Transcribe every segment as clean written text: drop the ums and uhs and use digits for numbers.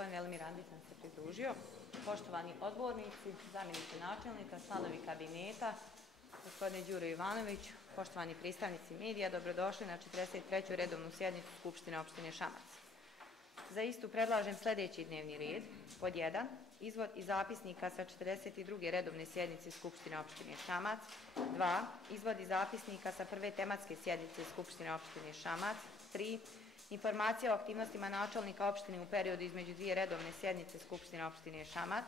Gospodin Velimir Andić nam se pridružio. Poštovani odbornici, zamjenici načelnika, članovi kabineta, gospodine Đuro Ivanović, poštovani predstavnici medija, dobrodošli na 43. redovnu sjednicu Skupštine opštine Šamac. Za istu predlažem sljedeći dnevni red. Pod 1. Izvod iz zapisnika sa 42. redovne sjednice Skupštine opštine Šamac. 2. Izvod iz zapisnika sa prve tematske sjednice Skupštine opštine Šamac. 3. Informacija o aktivnostima načelnika opštine u periodu između dvije redovne sjednice Skupštine opštine Šamac.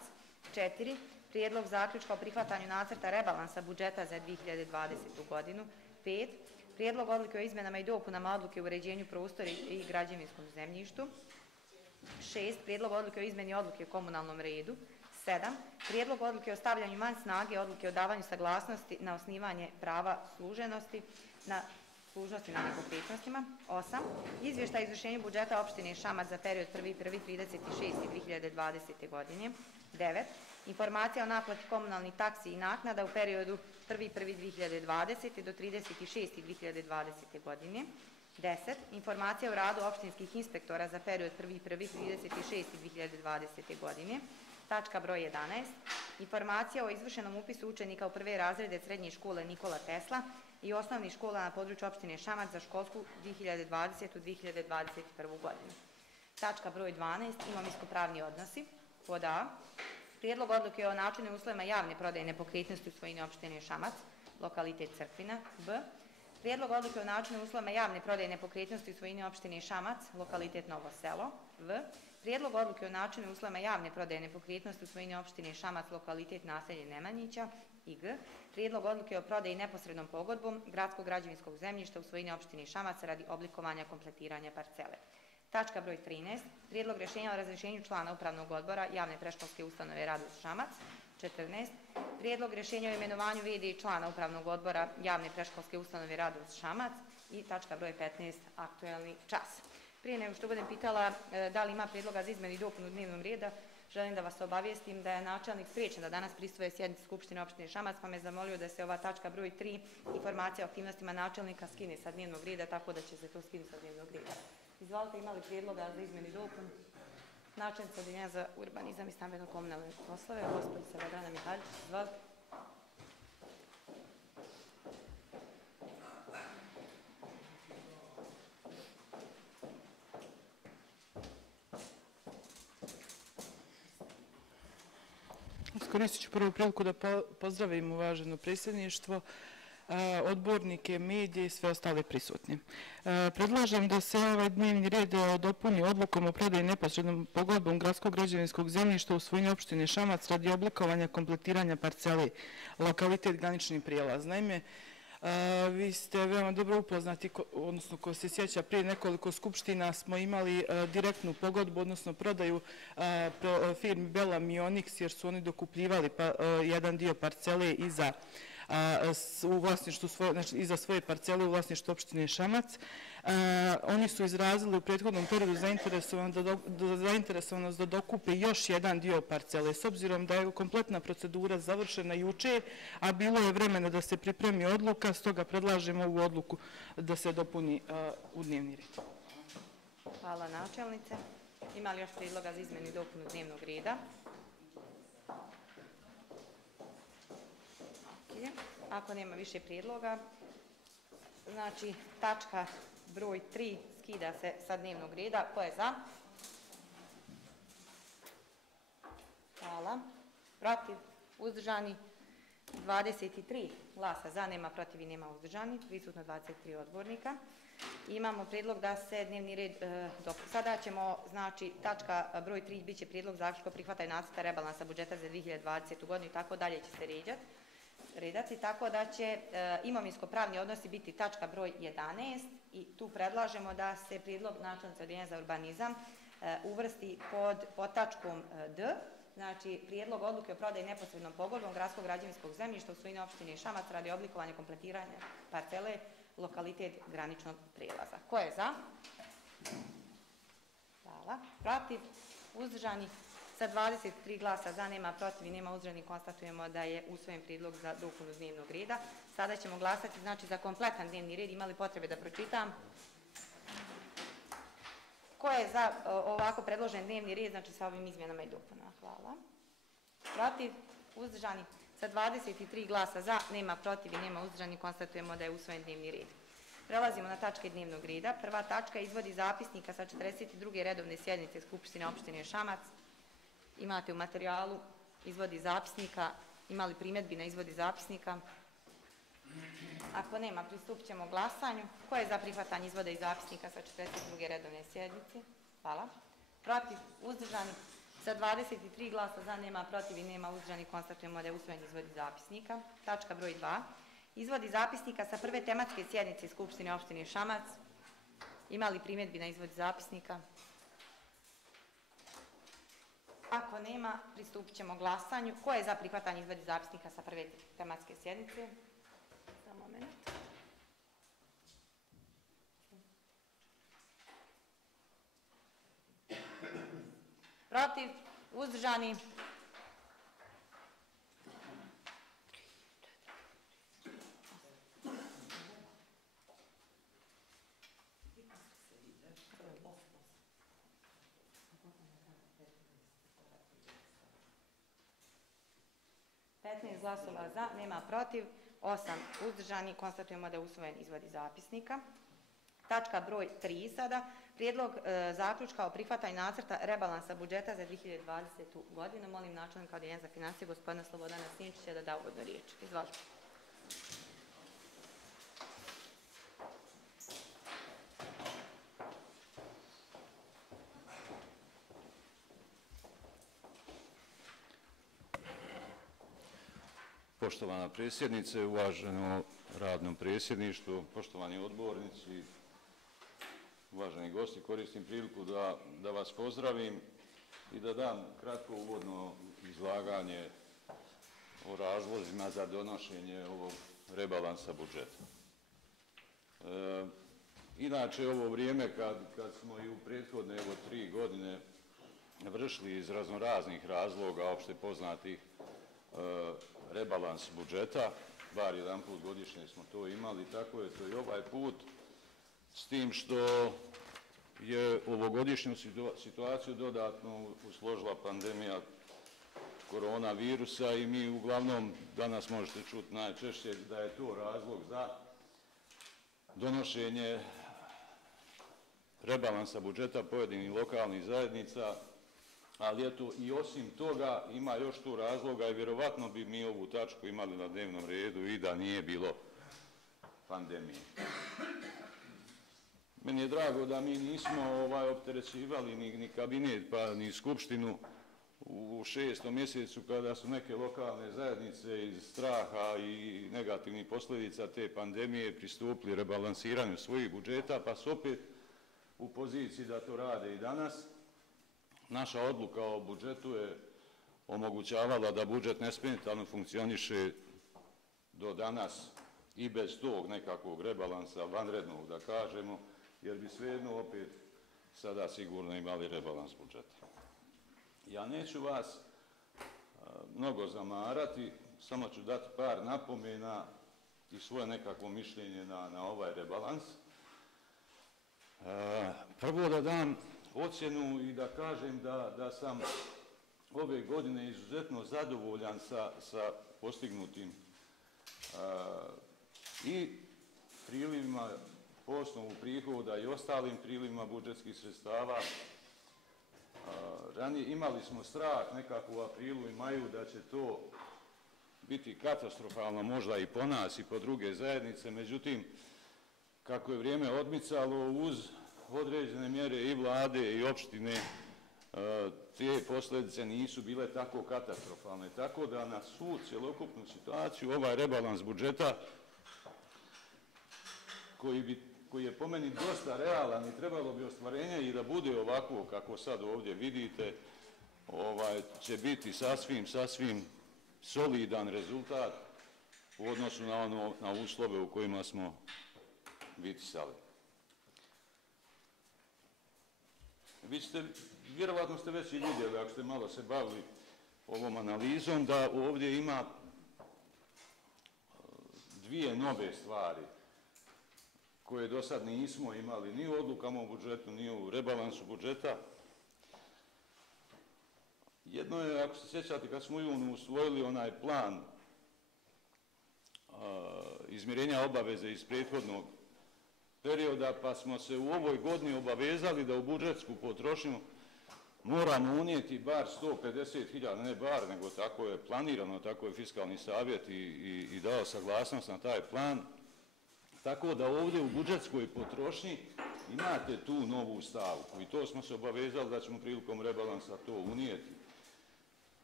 4. Prijedlog zaključka o prihvatanju nacrta rebalansa budžeta za 2020. godinu. 5. Prijedlog odluke o izmenama i dopunama odluke o uređenju prostora i građevinskom zemljištu. 6. Prijedlog odluke o izmeni odluke o komunalnom redu. 7. Prijedlog odluke o stavljanju van snage odluke o davanju saglasnosti na osnivanje prava služnosti na nepokretnostima. 8. Izvještaj o izvršenju budžeta opštine Šamac za period 1.1.36.2020. godine. 9. Informacija o naplati komunalnih taksi i naknada u periodu 1.1.2020. do 30.6.2020. godine. 10. Informacija o radu opštinskih inspektora za period 1.1.36.2020. godine. Tačka broj 11. Informacija o izvršenom upisu učenika u prve razrede srednje škole Nikola Tesla i osnovnih škola na području opštine Šamac za školsku 2020-2021. godinu. Tačka broj 12. Imovinsko-pravni odnosi. Pod A. Prijedlog odluke o načinu i uslovima javne prodaje nepokretnosti u svojini opštine Šamac, lokalitet Crkvina. B. Prijedlog odluke o načinu i uslovima javne prodaje nepokretnosti u svojini opštine Šamac, lokalitet Novo Selo. V. Prijedlog odluke o načinu i uslovima javne prodaje nepokretnosti u svojini opštine Šamac, lokalitet naselje Nemanjića. I G. Prijedlog odluke o prodaji neposrednom pogodbom gradskog građevinskog zemljišta u svojini opštine Šamac radi oblikovanja kompletiranja parcele. Tačka broj 13. Prijedlog rješenja o razrješenju člana upravnog odbora javne predškolske ustanove Radus Šamac. 14. Prijedlog rješenja o imenovanju v.d. člana upravnog odbora javne predškolske ustanove Radus Šamac. I tačka broj 15. Aktuelni čas. Prije nego što budem pitala da li ima prijedloga za izmenu i dopunu dnevnog reda, želim da vas obavijestim da je načelnik spriječen da danas prisustvuje sjednici Skupštine opštine Šamac, pa me zamolio da se ova tačka broj 3, informacija o aktivnostima načelnika, skine sa dnevnog reda, tako da će se to skinuti sa dnevnog reda. Izvolite, imali prijedloga za izmenu i dopunu? Načelnica Odeljenja za urbanizam i stambeno-komunalne poslove, gospođica Vedrana Mihajlović, izvolite. Iskoristit ću prvu priliku da pozdravim uvaženo predsjedništvo, odbornike, medije i sve ostale prisutne. Predlažem da se ovaj dnevni red dopuni odlukom o prodaji neposrednom pogodbom gradskog građevinskog zemljišta u svojini opštine Šamac radi oblikovanja kompletiranja parcele, lokalitet granični prijelaz. Naime, vi ste veoma dobro upoznati, odnosno ko se sjeća, prije nekoliko skupština smo imali direktnu pogodbu, odnosno prodaju firmi Belam i Onyx, jer su oni dokupljivali jedan dio parcele iza svoje parcele u vlasništvu opštine Šamac. Oni su izrazili u prethodnom periodu zainteresovanost da dokupe još jedan dio parcele. S obzirom da je kompletna procedura završena juče, a bilo je vremena da se pripremi odluka, stoga predlažem ovu odluku da se dopuni u dnevni red. Hvala načelnice. Ima li još prijedloga za izmenu i dopunu dnevnog reda? Ako nema više prijedloga, znači tačka broj 3 skida se sa dnevnog reda. Ko je za? Hvala. Protiv? Uzdržani? 23 glasa za, nema protiv i nema uzdržani. Prisutno 23 odbornika. Imamo prijedlog da se dnevni red dopuni. Sada ćemo, znači, tačka broj 3 bit će prijedlog zaključka o prihvatanju nacrta rebalansa budžeta za 2020. godinu i tako dalje će se redati, tako da će imovinsko-pravni odnosi biti tačka broj 11 i tu predlažemo da se prijedlog načelnice Odeljenja za urbanizam uvrsti pod tačkom D, znači prijedlog odluke o prodaji neposrednom pogodbom gradskog građevinskog zemljišta u svojini opštine Šamac radi oblikovanja kompletiranja parcele, lokalitet graničnog prijelaza. Ko je za? Hvala. Protiv? Uzdržani? Sa 23 glasa za, nema protiv i nema uzdržanih, konstatujemo da je usvojen prijedlog za dopunu dnevnog reda. Sada ćemo glasati, znači, za kompletan dnevni red. Imali potrebe da pročitam? Ko je za ovako predložen dnevni red, znači sa ovim izmjenama i dopunama? Hvala. Protiv? Uzdržani? Sa 23 glasa za, nema protiv i nema uzdržani, konstatujemo da je usvojen dnevni red. Prelazimo na tačke dnevnog reda. Prva tačka je izvodi zapisnika sa 42. redovne sjednice Skupštine opštine Šamac. Imate u materijalu izvodi zapisnika. Ima li primjedbi na izvodi zapisnika? Ako nema, pristupit ćemo glasanju. Ko je za prihvatanje izvoda i zapisnika sa 42. redovne sjednice? Hvala. Protiv? Uzdržani? Sa 23 glasa za, nema protiv i nema uzdržani, konstatujemo da je usvojen izvod zapisnika. Tačka broj 2. Izvodi zapisnika sa prve tematske sjednice Skupštine opštine Šamac. Ima li primjedbi na izvod zapisnika? Ako nema, pristupit ćemo glasanju. Ko je za prihvatanje izvodi zapisnika sa prve tematske sjednice? Samo moment. Protiv? Uzdržani? Glasova za, nema protiv, 8 uzdržani, konstatujemo da je usvojen izvod zapisnika. Tačka broj 3 sada, prijedlog zaključka o prihvatanju nacrta rebalansa budžeta za 2020. godinu. Molim načelnika Odeljenja za financije, gospodina Slobodana Sinčića, da da uvodnu riječ. Izvolite. Poštovana predsjednice, uvaženo radno predsjedništvo, poštovani odbornici, uvaženi gosti, koristim priliku da vas pozdravim i da dam kratko uvodno izlaganje o razlozima za donošenje ovog rebalansa budžeta. Inače, ovo vrijeme kad smo i u prethodne 3 godine vršili iz raznoraznih razloga, opšte poznatih, rebalans budžeta, bar jedan put godišnje smo to imali, tako je to i ovaj put, s tim što je ovogodišnju situaciju dodatno usložila pandemija koronavirusa i mi uglavnom danas možete čuti najčešće da je to razlog za donošenje rebalansa budžeta pojedinih lokalnih zajednica, ali eto i osim toga ima još tu razloga i vjerovatno bi mi ovu tačku imali na dnevnom redu i da nije bilo pandemije. Meni je drago da mi nismo opterećivali ni kabinet pa ni skupštinu u 6. mjesecu kada su neke lokalne zajednice iz straha i negativnih posljedica te pandemije pristupili rebalansiranju svojih budžeta, pa su opet u poziciji da to rade i danas. Naša odluka o budžetu je omogućavala da budžet nesmetano funkcioniše do danas i bez tog nekakvog rebalansa vanrednog, da kažemo, jer bi svejedno opet sada sigurno imali rebalans budžeta. Ja neću vas mnogo zamarati, samo ću dati par napomena i svoje nekakvo mišljenje na ovaj rebalans. Prvo da dam ocjenu i da kažem da sam ove godine izuzetno zadovoljan sa postignutim i prilivima po osnovu prihoda i ostalim prilivima budžetskih sredstava. Ranije imali smo strah nekako u aprilu i maju da će to biti katastrofalno možda i po nas i po druge zajednice, međutim kako je vrijeme odmicalo uz određene mjere i vlade i opštine, te posljedice nisu bile tako katastrofalne. Tako da na svu cjelokupnu situaciju ovaj rebalans budžeta koji je po meni dosta realan i trebalo bi ostvarenje i da bude ovako kako sad ovdje vidite, će biti sasvim solidan rezultat u odnosu na uslove u kojima smo vitisali. Vjerovatno ste već i vidjeli, ako ste malo se bavili ovom analizom, da ovdje ima dvije nove stvari koje do sad nismo imali ni u odlukama o budžetu, ni u rebalansu budžeta. Jedno je, ako se sjećate, kad smo u junu usvojili onaj plan izmirenja obaveze iz prethodnog perioda, pa smo se u ovoj godini obavezali da u budžetsku potrošnju moramo unijeti bar 150.000, ne bar, nego tako je planirano, tako je Fiskalni savjet i dao saglasnost na taj plan. Tako da ovdje u budžetskoj potrošnji imate tu novu stavku i to smo se obavezali da ćemo prilikom rebalansa to unijeti.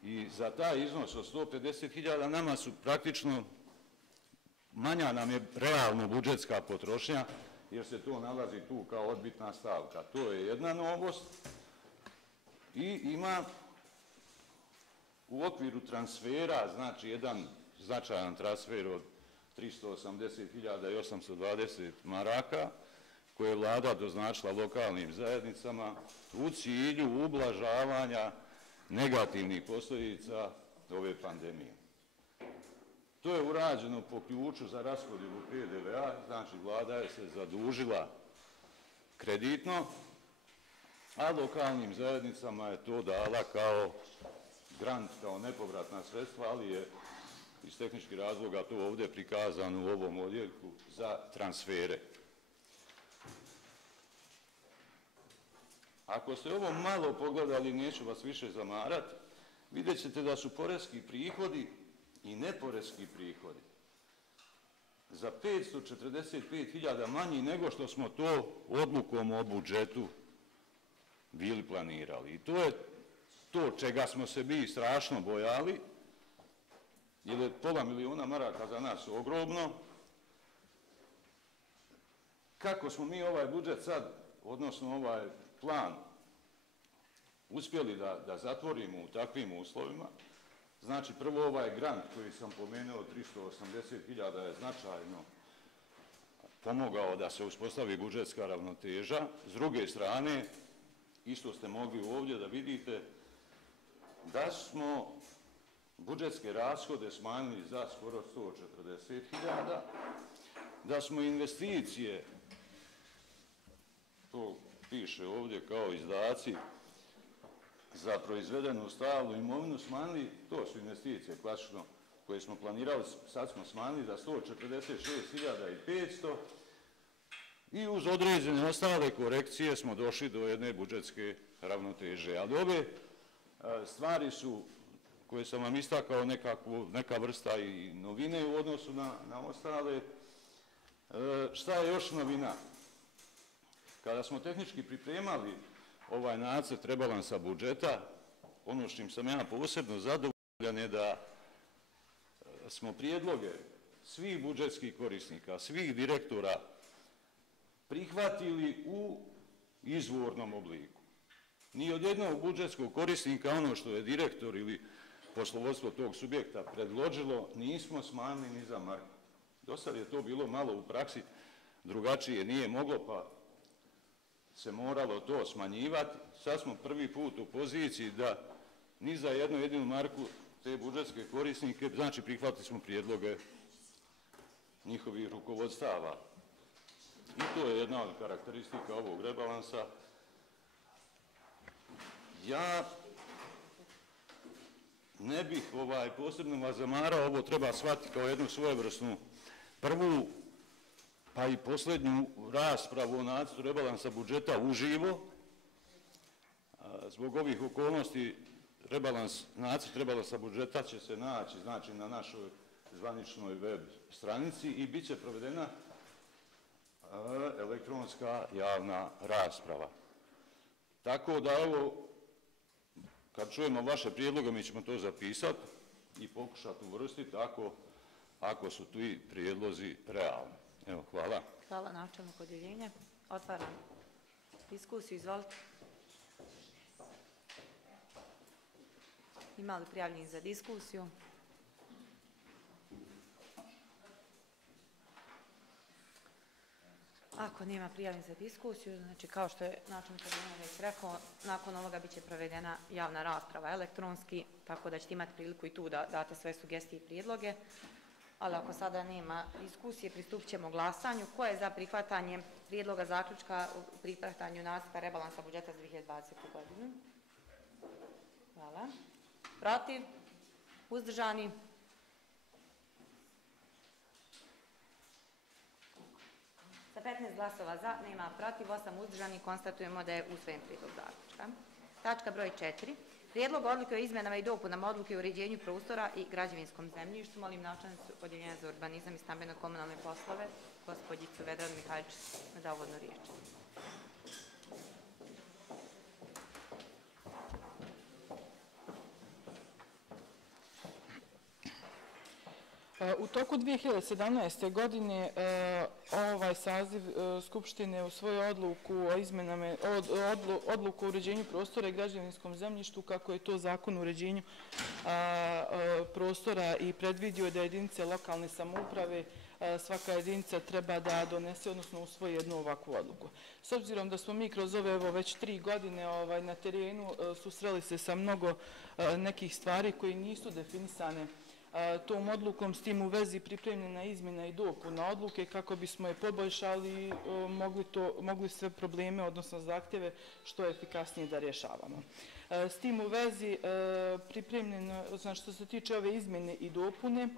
I za taj iznos od 150.000 nama su praktično, manja nam je realno budžetska potrošnja jer se to nalazi tu kao odbitna stavka. To je jedna novost. I ima u okviru transfera, znači jedan značajan transfer od 380.820 maraka koje je vlada doznačila lokalnim zajednicama u cilju ublažavanja negativnih posljedica ove pandemije. To je urađeno po ključu za raspodjelu PDV-a, znači vlada je se zadužila kreditno, a lokalnim zajednicama je to dala kao grant, kao nepovratna sredstva, ali je iz tehničkih razloga to ovdje prikazano u ovom odjeljku za transfere. Ako ste ovo malo pogledali, neću vas više zamarati, vidjet ćete da su poreski prihodi i neporeski prihodi za 545.000 manji nego što smo to odlukom o budžetu bili planirali. I to je to čega smo se mi strašno bojali, jer je pola milijuna maraka za nas ogromno. Kako smo mi ovaj budžet sad, odnosno ovaj plan, uspjeli da zatvorimo u takvim uslovima? Znači, prvo ovaj grant koji sam pomenuo, 380.000, je značajno pomogao da se uspostavi budžetska ravnoteža. S druge strane, isto ste mogli ovdje da vidite da smo budžetske rashode smanjili za skoro 140.000, da smo investicije, to piše ovdje kao izdaci, za proizvedenu stalnu imovinu smanjili, to su investicije klasično koje smo planirali, sad smo smanjili za 146.500 i uz određene ostale korekcije smo došli do jedne budžetske ravnoteže. Ali ove stvari su, koje sam vam istakao, neka vrsta i novine u odnosu na ostale. Šta je još novina? Kada smo tehnički pripremali ovaj nacrt rebalansa budžeta, ono s čim sam ja posebno zadovoljan je da smo prijedloge svih budžetskih korisnika, svih direktora prihvatili u izvornom obliku. Ni od jednog budžetskog korisnika ono što je direktor ili poslovodstvo tog subjekta predložilo nismo smanjili ni za marku. Do sad je to bilo malo u praksi drugačije, nije moglo pa se moralo to smanjivati. Sad smo prvi put u poziciji da ni za jednu jedinu marku te budžetske korisnike, znači prihvatili smo prijedloge njihovih rukovodstava. I to je jedna od karakteristika ovog rebalansa. Ja ne bih posebno vas zamarao, ovo treba shvatiti kao jednu svojevrsnu prvu pa i posljednju raspravu o nacrtu rebalansa budžeta uživo. Zbog ovih okolnosti nacrt rebalansa budžeta će se naći, znači, na našoj zvaničnoj web stranici i bit će provedena elektronska javna rasprava. Tako da ovo, kad čujemo vaše prijedloge, mi ćemo to zapisati i pokušati uvrstiti ako su ti prijedlozi realni. Evo, hvala. Hvala načelniku odjeljenja. Otvaram diskusiju, izvolite. Ima li prijavljenih za diskusiju? Ako nema prijavljenih za diskusiju, znači kao što je načelnik odjeljenja već rekao, nakon ovoga bit će provedena javna rasprava elektronski, tako da ćete imati priliku i tu da date svoje sugestije i prijedloge. Ali ako sada nema diskusije, pristupit ćemo glasanju. Ko je za prihvatanje prijedloga zaključka o prihvatanju nacrta rebalansa budžeta za 2020. godinu? Hvala. Protiv? Uzdržani? Sa 15 glasova za, nema protiv, 8 uzdržanih, konstatujemo da je usvojen prijedlog zaključka. Tačka broj 4. Prijedlog odluke o izmenama i dopunama odluke o uređenju prostora i građevinskom zemljištu. Molim načelnicu Odjeljenja za urbanizam i stambeno-komunalne poslove, gospođicu Vedranu Mihajčić, da uvodnu riječ. U toku 2017. godine ovaj saziv Skupštine usvojio odluku o izmenama, odluku o uređenju prostora i građevinskom zemljištu, kako je to Zakon o uređenju prostora i predvidio da jedinice lokalne samouprave, svaka jedinica treba da donese, odnosno usvoji jednu ovakvu odluku. S obzirom da smo mi kroz ove već 3 godine na terenu susreli se sa mnogo nekih stvari koji nisu definisane tom odlukom, s tim u vezi pripremljena izmjena i dopuna odluke kako bismo je poboljšali i mogli sve probleme, odnosno zahtjeve, što efikasnije da rješavamo. S tim u vezi pripremljeno, znači što se tiče ove izmjene i dopune,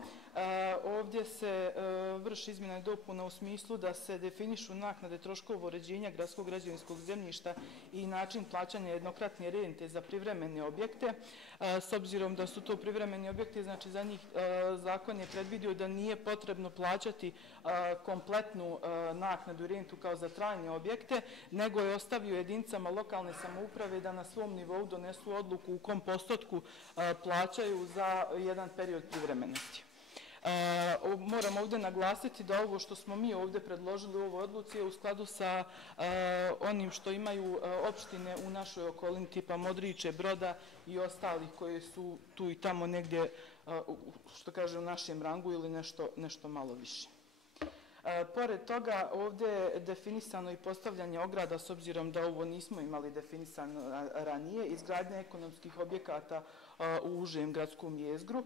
ovdje se vrši izmjena i dopuna u smislu da se definišu naknade troškova uređenja gradskog građevinskog zemljišta i način plaćanja jednokratne rente za privremene objekte. S obzirom da su to privremeni objekti, znači za njih zakon je predvidio da nije potrebno plaćati kompletnu naknadu i rentu kao za trajne objekte, nego je ostavio jedinicama lokalne samouprave da na svom nivou donesu odluku u kom postotku plaćaju za jedan period privremenosti. Moram ovdje naglasiti da ovo što smo mi ovdje predložili u ovoj odluci je u skladu sa onim što imaju opštine u našoj okolini tipa Modriče, Broda i ostalih koje su tu i tamo negdje, što kaže, u našem rangu ili nešto malo više. Pored toga, ovdje je definisano i postavljanje ograda, s obzirom da ovo nismo imali definisano ranije, izgradnja ekonomskih objekata u užem gradskom jezgru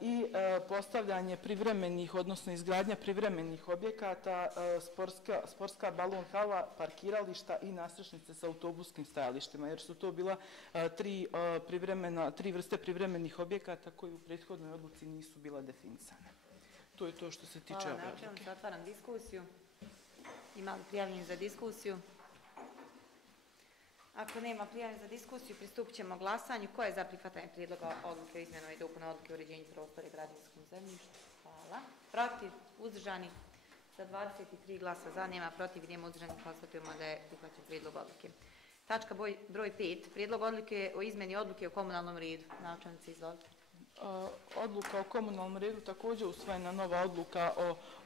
i postavljanje privremenih, odnosno izgradnja privremenih objekata, sportska balon hala, parkirališta i nastrešnice sa autobuskim stajalištima, jer su to bila tri vrste privremenih objekata koji u prethodnoj odluci nisu bila definisane. To je to što se tiče ove odluke. Hvala načelnice, otvaram diskusiju. Ima li prijavljenih za diskusiju? Ako nema prijavljenih za diskusiju, pristupit ćemo glasanju. Ko je za prihvatanje prijedloga odluke o izmjenama i dopunama odluke o uređenju prostora i građevinskom zemljištu? Hvala. Protiv? Uzdržani? Sa 23 glasa za, nema protiv i nema uzdržanih, konstatujemo da je prihvaćen prijedlog odluke. Tačka broj 5. Prijedlog odluke o izmjeni odluke o komunalnom redu. Načelnice, izvolite. Odluka o komunalnom redu također usvojena nova odluka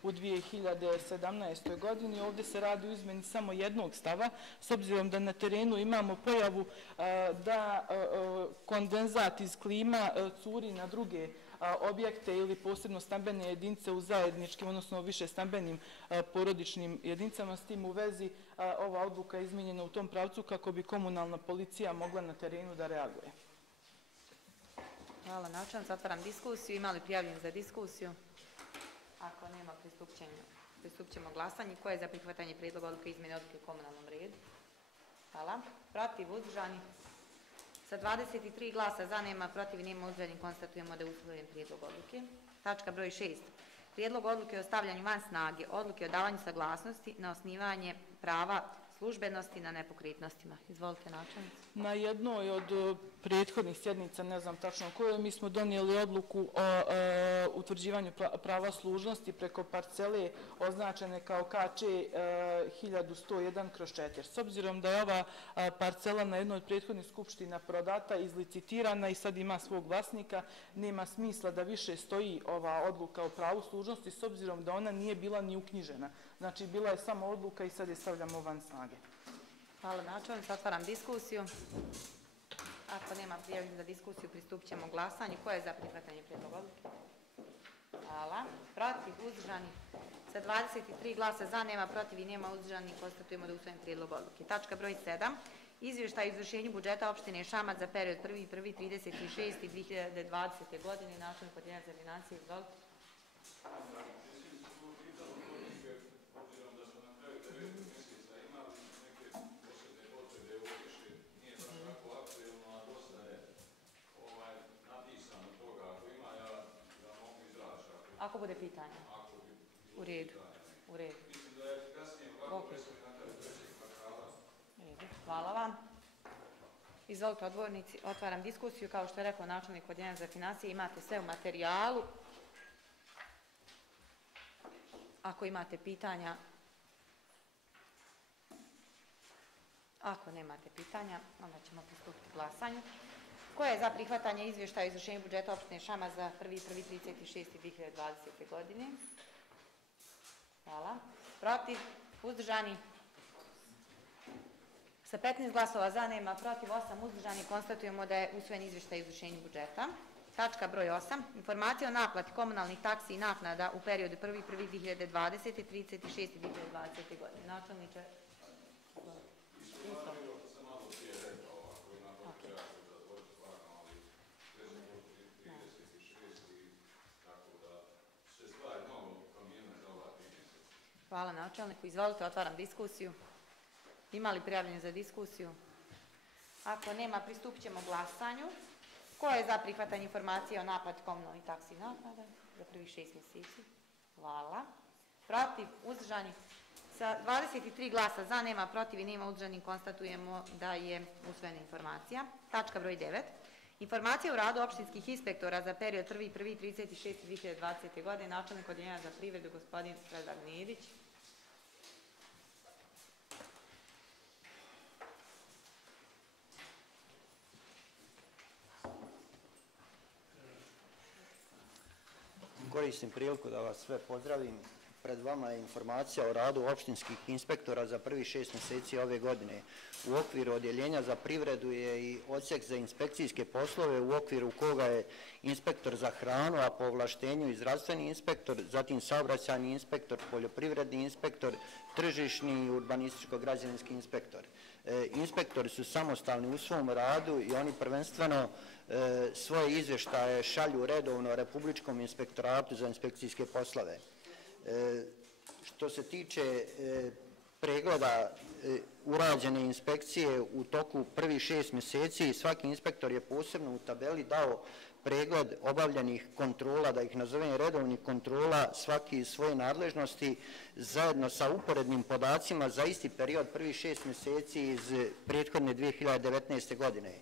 u 2017. godini. Ovdje se radi o izmeni samo jednog stava, s obzirom da na terenu imamo pojavu da kondenzat iz klima curi na druge objekte ili posebno stambene jedinice u zajedničkim, odnosno više stambenim porodičnim jedinicama. S tim u vezi ova odluka je izmijenjena u tom pravcu kako bi komunalna policija mogla na terenu da reaguje. Hvala načelnice, otvaram diskusiju. Ima li prijavljenih za diskusiju? Ako nema, pristupit ćemo glasanju. Ko je za prihvatanje prijedloga odluke izmjene odluke o komunalnom redu? Hvala. Protiv? Uzdržani? Sa 23 glasa za, nema protiv i nema uzdržanih, konstatujemo da je usvojen prijedlog odluke. Tačka broj 6. Prijedlog odluke o stavljanju van snage odluke o davanju saglasnosti na osnivanje prava službenosti na nepokretnostima. Izvolite načelnice. Na jednoj od prethodnih sjednica, ne znam tačno kojoj, mi smo donijeli odluku o utvrđivanju prava služnosti preko parcele označene kao KČ 1101/4. S obzirom da je ova parcela na jednoj od prethodnih skupština prodata, izlicitirana i sad ima svog vlasnika, nema smisla da više stoji ova odluka o pravu služnosti, s obzirom da ona nije bila ni uknjižena. Znači, bila je samo odluka i sad je stavljamo van snage. Hvala načelnice, otvaram diskusiju. Ako nema prijavljenih za diskusiju, pristupit ćemo glasanju. Ko je za prihvatanje prijedloga odluke? Hvala. Protiv? Uzdržani? Sa 23 glasa za, nema protiv i nema uzdržanih, konstatujemo da je usvojen prijedlog odluke. Tačka broj 7. Izvještaj o izvršenju budžeta opštine Šamac za period 1.1.36.2020. godine. Načelnik Odjeljenja za financije, izvolite. Ako bude pitanja. U redu. U redu. Ok. Hvala vam. Izvolite odbornici, otvaram diskusiju. Kao što je rekao načelnik Odeljenja za financije, imate sve u materijalu. Ako imate pitanja, ako nemate pitanja, onda ćemo pristupiti glasanju. Ko je za prihvatanje izvještaja o izvršenju budžeta opštine Šamac za 1.1.36.2020. godine? Hvala. Protiv? Uzdržani? Sa 15 glasova za, nema protiv, 8 uzdržani, konstatujemo da je usvojen izvještaj o izvršenju budžeta. Tačka broj 8. Informacija o naplati komunalnih taksi i naknada u periodu 1.1.2020. i 36.2020. godine. Načelniče. Isto. Hvala načelniku. Izvolite, otvaram diskusiju. Ima li prijavljeni za diskusiju? Ako nema, pristupit ćemo glasanju. Ko je za prihvatanje informacije o naplati komunalnih taksi i naknada za prvih 6 mjeseci? Hvala. Protiv? Uzdržani? Sa 23 glasa za, nema protiv i nema uzdržani, konstatujemo da je usvojena informacija. Tačka broj 9. Informacija o radu opštinskih inspektora za period 1.1.36.2020. godine. Načelnik Odeljenja za privredu, gospodin Predrag Nedić. Koristim priliku da vas sve pozdravim. Pred vama je informacija o radu opštinskih inspektora za prvih 6 mjeseci ove godine. U okviru Odjeljenja za privredu je i odsjek za inspekcijske poslove u okviru koga je inspektor za hranu, a po ovlaštenju i zdravstveni inspektor, zatim saobraćajni inspektor, poljoprivredni inspektor, tržišni i urbanističko-građevinski inspektor. Inspektori su samostalni u svom radu i oni prvenstveno svoje izvještaje šalju redovno Republičkom inspektoratu za inspekcijske poslove. Što se tiče pregleda urađene inspekcije u toku prvih 6 mjeseci, svaki inspektor je posebno u tabeli dao pregled obavljenih kontrola, da ih nazovem redovnih kontrola, svaki iz svoje nadležnosti, zajedno sa uporednim podacima za isti period prvih 6 mjeseci iz prethodne 2019. godine.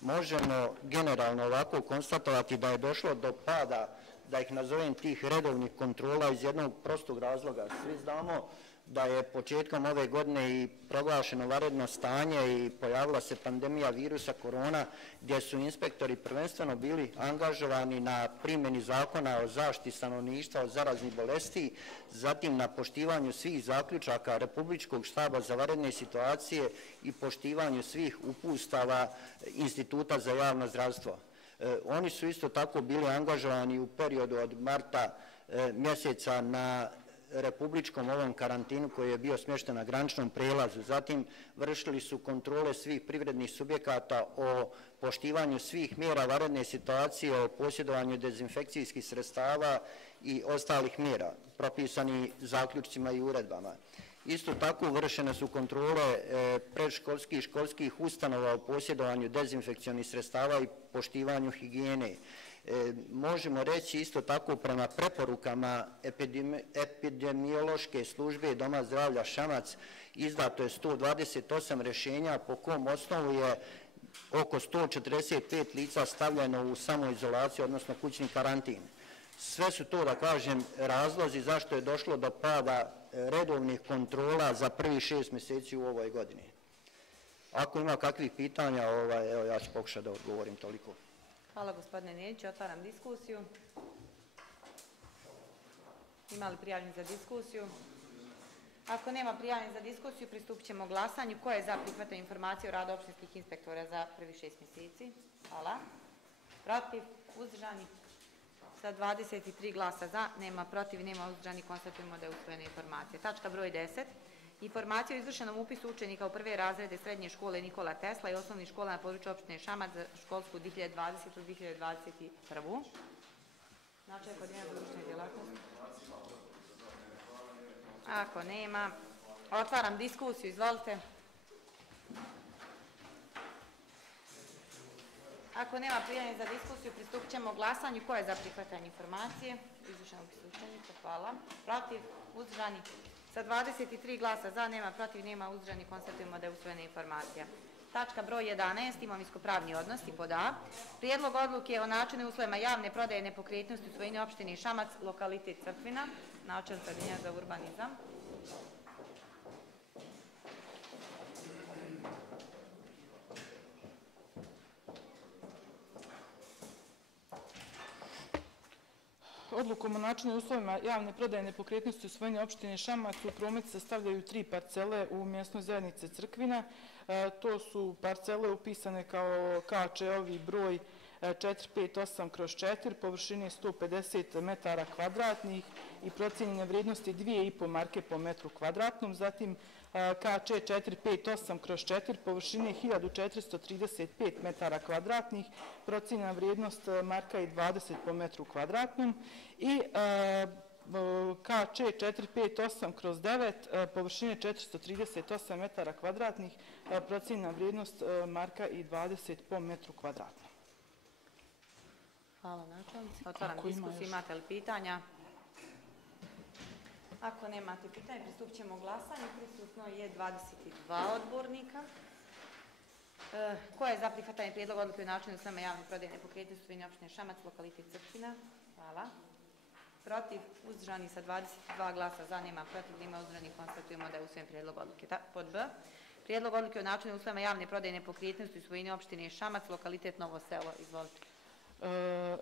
Možemo generalno ovako konstatovati da je došlo do pada, da ih nazovem, tih redovnih kontrola iz jednog prostog razloga. Svi znamo da je početkom ove godine i proglašeno vanredno stanje i pojavila se pandemija virusa korona, gdje su inspektori prvenstveno bili angažovani na primjeni zakona o zaštiti stanovništva od zaraznih bolesti, zatim na poštivanju svih zaključaka Republičkog štaba za vanredne situacije i poštivanju svih uputstava Instituta za javno zdravstvo. Oni su isto tako bili angažovani u periodu od marta mjeseca na republičkom ovom karantinu koji je bio smješten na graničnom prelazu. Zatim vršili su kontrole svih privrednih subjekata o poštivanju svih mjera vanredne situacije, o posjedovanju dezinfekcijskih sredstava i ostalih mjera propisani zaključcima i uredbama. Isto tako vršene su kontrole predškolskih i školskih ustanova o posjedovanju dezinfekcionih sredstava i poštivanju higijene. Možemo reći isto tako prema preporukama epidemiološke službe Doma zdravlja Šamac izdato je 128 rješenja po kom osnovu je oko 145 lica stavljeno u samoizolaciju, odnosno kućni karantin. Sve su to, da kažem, razlozi zašto je došlo do pada redovnih kontrola za prvih 6 mjeseci u ovoj godini. Ako ima kakvih pitanja, evo ja ću pokušati da odgovorim toliko. Hvala gospodine Nedić. Otvaram diskusiju. Ima li prijavljen za diskusiju? Ako nema prijavljen za diskusiju, pristupit ćemo glasanju. Ko je za prihvatanje informacije o radu opštinskih inspektora za prvih 6 mjeseci? Hvala. Protiv? Uzdržani? Sa 23 glasa za, nema protiv i nema uzdržani, konstatujemo da je usvojena informacija. Tačka broj 10. Informacija o izvršenom upisu učenika u prve razrede srednje škole Nikola Tesla i osnovnih škola na području opštine Šamac za školsku 2020-2021. Načelnik Odeljenja za učenje djelatnosti. Ako nema, otvaram diskusiju, izvolite. Ako nema prijavljenih za diskusiju, pristupit ćemo glasanju. Ko je za prihvatanje informacije? Izvršenog slušanica, hvala. Protiv, uzdržani. Sa 23 glasa za, nema protiv, nema uzdržani, konstatujemo da je usvojena informacija. Tačka broj 11, imovinsko-pravni odnosi pod A. Prijedlog odluke o načinu i uslovima javne prodaje nepokretnosti u svojini opštine Šamac, lokalitet Crkvina, načelnica Odeljenja za urbanizam. Odlukom o načinu i uslovima javne prodaje nepokretnosti u svojini opštine Šamac u promet se stavljaju 3 parcele u mjesnoj zajednici Crkvina. To su parcele upisane kao KČ-ovi broj 458/4, površine 150 metara kvadratnih i procijenjene vrijednosti 2,5 marke po metru kvadratnom. Zatim KČ 458/4, površine 1435 metara kvadratnih, procijenjena vrijednost marka i 20 po metru kvadratnom. I KČ 458/9, površine 438 metara kvadratnih, procijenjena vrijednost marka i 20 po metru kvadratnom. Hvala načelnici. Otvaram diskusiju. Imate li pitanja? Ako nemate pitanja, pristupit ćemo glasanju. Prisutno je 22 odbornika. Ko je za prihvatanje prijedloga odluke o načinu uslovima javne prodaje nepokretnosti u svojini opštine Šamac, lokalitet Crkvina? Hvala. Protiv, uzdržani sa 22 glasa za, nema protiv, nema uzdržanih, konstatujemo da je usvojen prijedlog odluke. Pod B. Prijedlog odluke o načinu uslovima javne prodaje nepokretnosti u svojini opštine Šamac, lokalitet Novo Selo. Izvolite.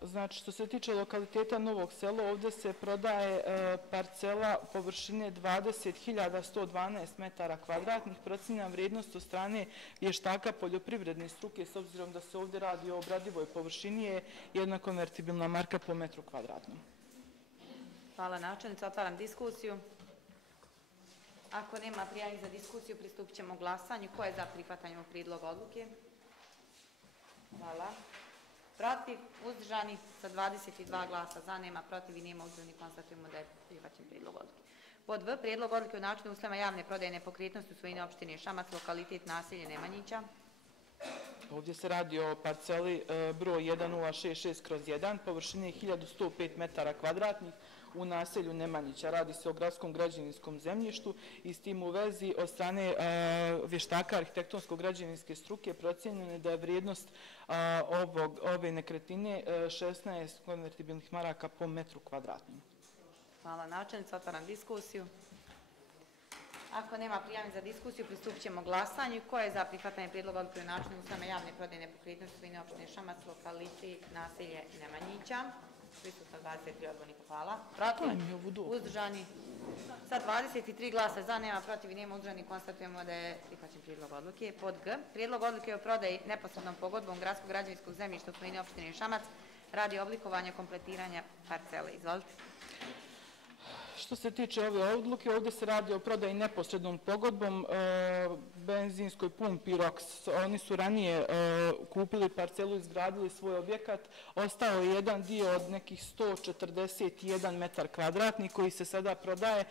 Znači, što se tiče lokaliteta Novog Selo, ovdje se prodaje parcela površine 20.112 metara kvadratnih, procijenjena vrijednost od strane vještaka poljoprivredne struke, s obzirom da se ovdje radi o obradivoj površini, je jedna konvertibilna marka po metru kvadratnom. Hvala načelnica. Otvaram diskusiju. Ako nema prijavljenih za diskusiju, pristupit ćemo glasanju. Ko je za prihvatanje ovog prijedloga odluke? Hvala. Protiv, uzdržani sa 22 glasa za, nema protiv i nema uzdržanih, konstatujemo da je prihvaćen prijedlog odluke. Pod V. Prijedlog odluke o načinu uslovima javne prodaje nepokretnosti u svojini opštine Šamac, lokalitet naselje Nemanjića. Ovdje se radi o parceli broj 1066/1, površine 1105 metara kvadratnih u naselju Nemanjića. Radi se o gradskom građevinskom zemljištu i s tim u vezi od strane vještaka arhitektonsko-građevinske struke procijenjeno je da je vrijednost ove nekretnine 16 konvertibilnih maraka po metru kvadratnom. Hvala načelnica. Otvaram diskusiju. Ako nema prijavljenih za diskusiju, pristupit ćemo glasanju. Ko je za prihvatanje prijedloga odluke o načinu uslovima javne prodaje nepokretnosti u svojini opštine Šamac, lokalitet naselje Nemanjića? Prisutno 23 odbornika. Hvala. Protiv, uzdržani sa 23 glasa za, nema protiv i nema uzdržanih, konstatujemo da je prihvaćen prijedlog odluke. Pod G. Prijedlog odluke o prodaji neposrednom pogodbom gradskog građevinskog zemljišta u svojini opštine Šamac radi oblikovanja kompletiranja parcele. Izvolite. Što se tiče ove odluke, ovdje se radi o prodaji neposrednom pogodbom benzinskoj pumpi ROX. Oni su ranije kupili parcelu, izgradili svoj objekat. Ostao je jedan dio od nekih 141 metar kvadratni koji se sada prodaje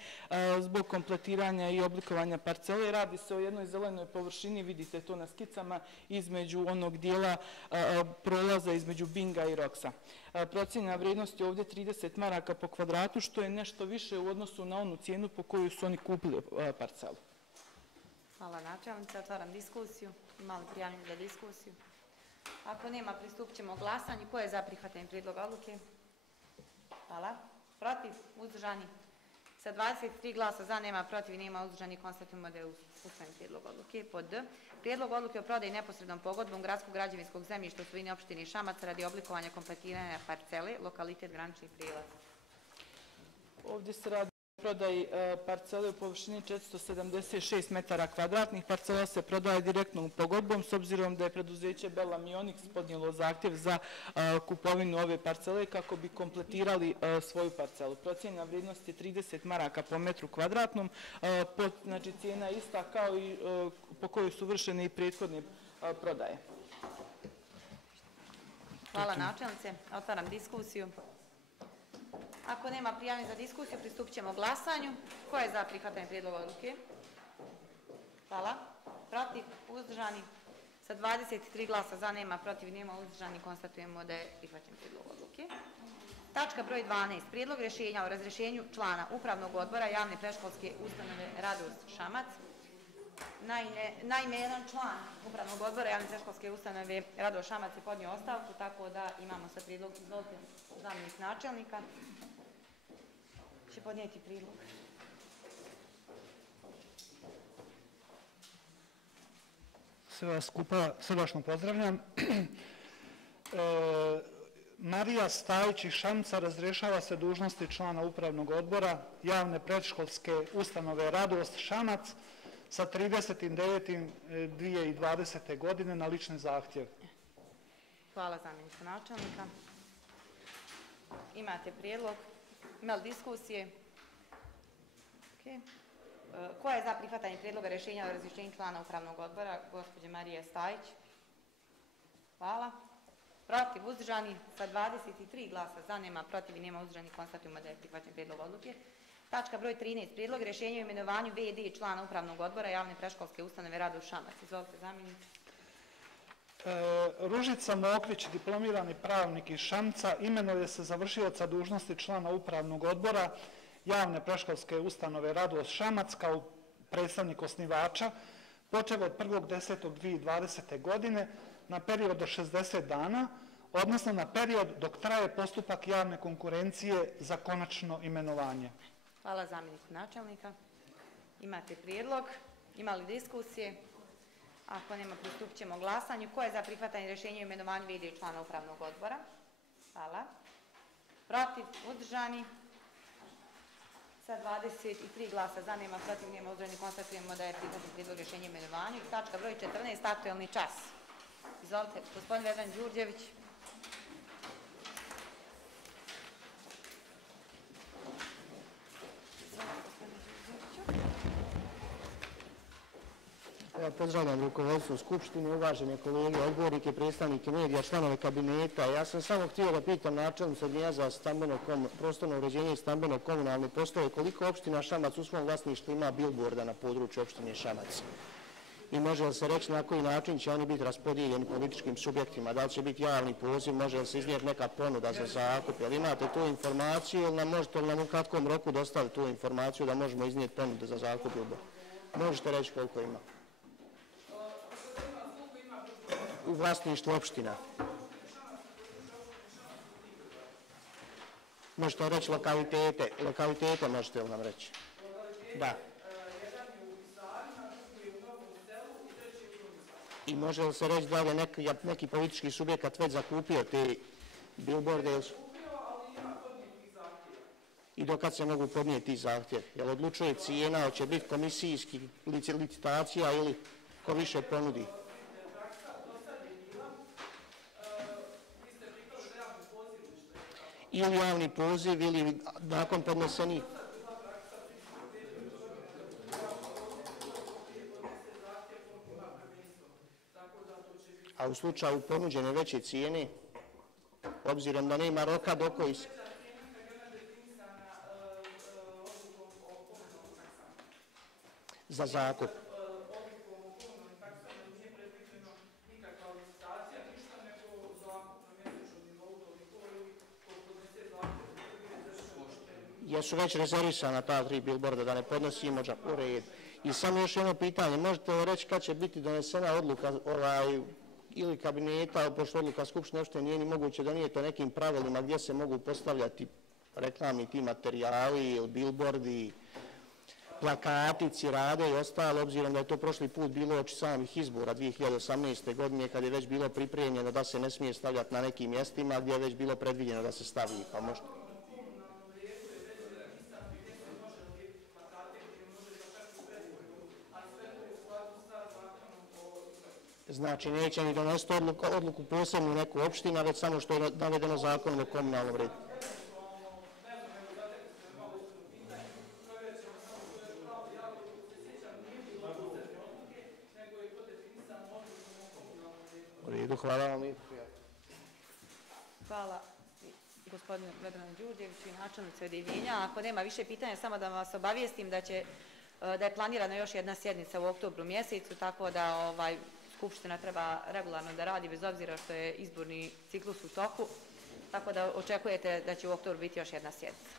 zbog kompletiranja i oblikovanja parcele. Radi se o jednoj zelenoj površini, vidite to na skicama, između onog dijela prolaza između Binga i ROX-a. Procijenjena vrijednost je ovdje 30 maraka po kvadratu, što je nešto više u odnosu na onu cijenu po koju su oni kupili parcelu. Hvala načelnice. Otvaram diskusiju. Ima li prijavljenih za diskusiju? Ako nema, pristupit ćemo glasanju. Ko je za prihvatanje prijedloga odluke? Hvala. Protiv, uzdržani sa 23 glasa za, nema protiv i nema uzdržanih, konstatujemo da je usvojen prijedlog odluke. Pod D. Prijedlog odluke o prodaji neposrednom pogodbom gradskog građevinskog zemljišta u svojini opštine Šamac radi oblikovanja kompletiranja parcele, lokalitet granični prilaz. Ovdje se radi o prodaji parcele u površini 476 metara kvadratnih. Parcela se prodaje direktnom pogodbom s obzirom da je preduzeće Bela Mionix podnijelo zahtjev za kupovinu ove parcele kako bi kompletirali svoju parcelu. Procijenjena vrijednost je 30 maraka po metru kvadratnom. Znači, cijena je ista kao i po kojoj su vršene i prethodne prodaje. Hvala načelnice. Otvaram diskusiju. Ako nema prijavljenih za diskusiju, pristupit ćemo glasanju. Ko je za prihvatanje prijedloga odluke? Hvala. Protiv, uzdržani Sa 23 glasa za, nema protiv i nema uzdržanih, konstatujemo da je prihvaćen prijedlog odluke. Tačka broj 12. Prijedlog rješenja o razrješenju člana Upravnog odbora javne predškolske ustanove Radost Šamac. Naime, jedan član Upravnog odbora javne predškolske ustanove Radost Šamac je podnio ostavku, tako da imamo sad prijedlog. Izvolite, zamjenik načelnika će podnijeti prijedlog. Sve vas skupa srdačno pozdravljam. Marija Stajić iz Šamca razrješava se dužnosti člana Upravnog odbora javne predškolske ustanove Radost Šamac sa 30.9.2020. godine na lični zahtjev. Hvala zamjeniku načelnika. Imate prijedlog? Ima li diskusije? Okay. Ko je za prihvatanje prijedloga rješenja o razrješenju člana Upravnog odbora? Gospođa Marija Stajić. Hvala. Protiv, uzdržani, sa 23 glasa za, nema protiv i nema uzdržanih, konstatujemo da je prihvaćen prijedlog odluke. Tačka broj 13. Prijedlog rješenja o imenovanju VD člana Upravnog odbora javne predškolske ustanove Radost Šamac. Izvolite, zamjenik. Ružica Mokrić, diplomirani pravnik iz Šamca, imenuje se za vršioca dužnosti člana Upravnog odbora javne predškolske ustanove Radost Šamac kao predstavnik osnivača, počev od 1.10.2020. godine na period do 60 dana, odnosno na period dok traje postupak javne konkurencije za konačno imenovanje. Hvala zamjeniku načelnika. Imate prijedlog? Ima li diskusije? Ako nema, pristupit ćemo glasanju. Ko je za prihvatanje rješenja o imenovanju VD člana Upravnog odbora? Hvala. Protiv, uzdržani? Sa 23 glasa za, nema protiv, nema uzdržani, konstatujemo da je prihvaćen prijedlog rješenja o imenovanju. Tačka broj 14. Aktuelni čas. Izvolite, gospodin Vedran Đurđević. Pozdravljam rukovodstvo Skupštine, uvažene kolege, odbornike, predstavnike medija, članove kabineta. Ja sam samo htio da pitam načelnicu Odjela za prostorno uređenje i stambeno-komunalne poslove koliko opština Šamac u svom vlasništvu ima bilborda na području opštine Šamac. I može li se reći na koji način će oni biti raspodijeljeni političkim subjektima, da li će biti javni poziv, može li se iznijeti neka ponuda za zakup, jel imate tu informaciju ili možete li nam u kratkom roku dostaviti tu informaciju da možemo iznijeti ponudu za zakup bilborda? Možete reći koliko ima? U vlasništvu opština. Možete reći lokalitete možete li nam reći? Da. I može li se reći da li je neki politički subjekat već zakupio te bilborde? I dokad se mogu podnijeti zahtjev? Jel odlučuje cijena, hoće biti komisijski licitacija ili ko više ponudi? Ili javni poziv ili nakon podnesenih. A u slučaju ponuđene veće cijene, obzirom da nema roka do koji se... Za zakup. Jesu već rezervisana ta 3 bilborda, da ne podnosimo u red. I samo još jedno pitanje, možete li reći kad će biti donesena odluka ili kabineta, pošto odluka Skupštine opštine nije ni moguće donijeti o nekim pravilima gdje se mogu postavljati reklamni ti materijali, bilbordi, plakati, cirade i ostalo, obzirom da je to prošli put bilo oči samih izbora 2018. godine kad je već bilo pripremljeno da se ne smije stavljati na nekim mjestima gdje je već bilo predviđeno da se stavi, pa možete... Znači, neće ni donositi odluku posebnu neku opština, već samo što je navedeno zakonom o komunalnom redu. U redu, hvala vam lijepo. Hvala gospodinu Vedranu Đurđeviću i načelnici odeljenja. Ako nema više pitanja, samo da vas obavijestim da je planirana još jedna sjednica u oktobru mjesecu, tako da Skupština treba regularno da radi bez obzira što je izborni ciklus u toku, tako da očekujete da će u oktobru biti još jedna sjednica.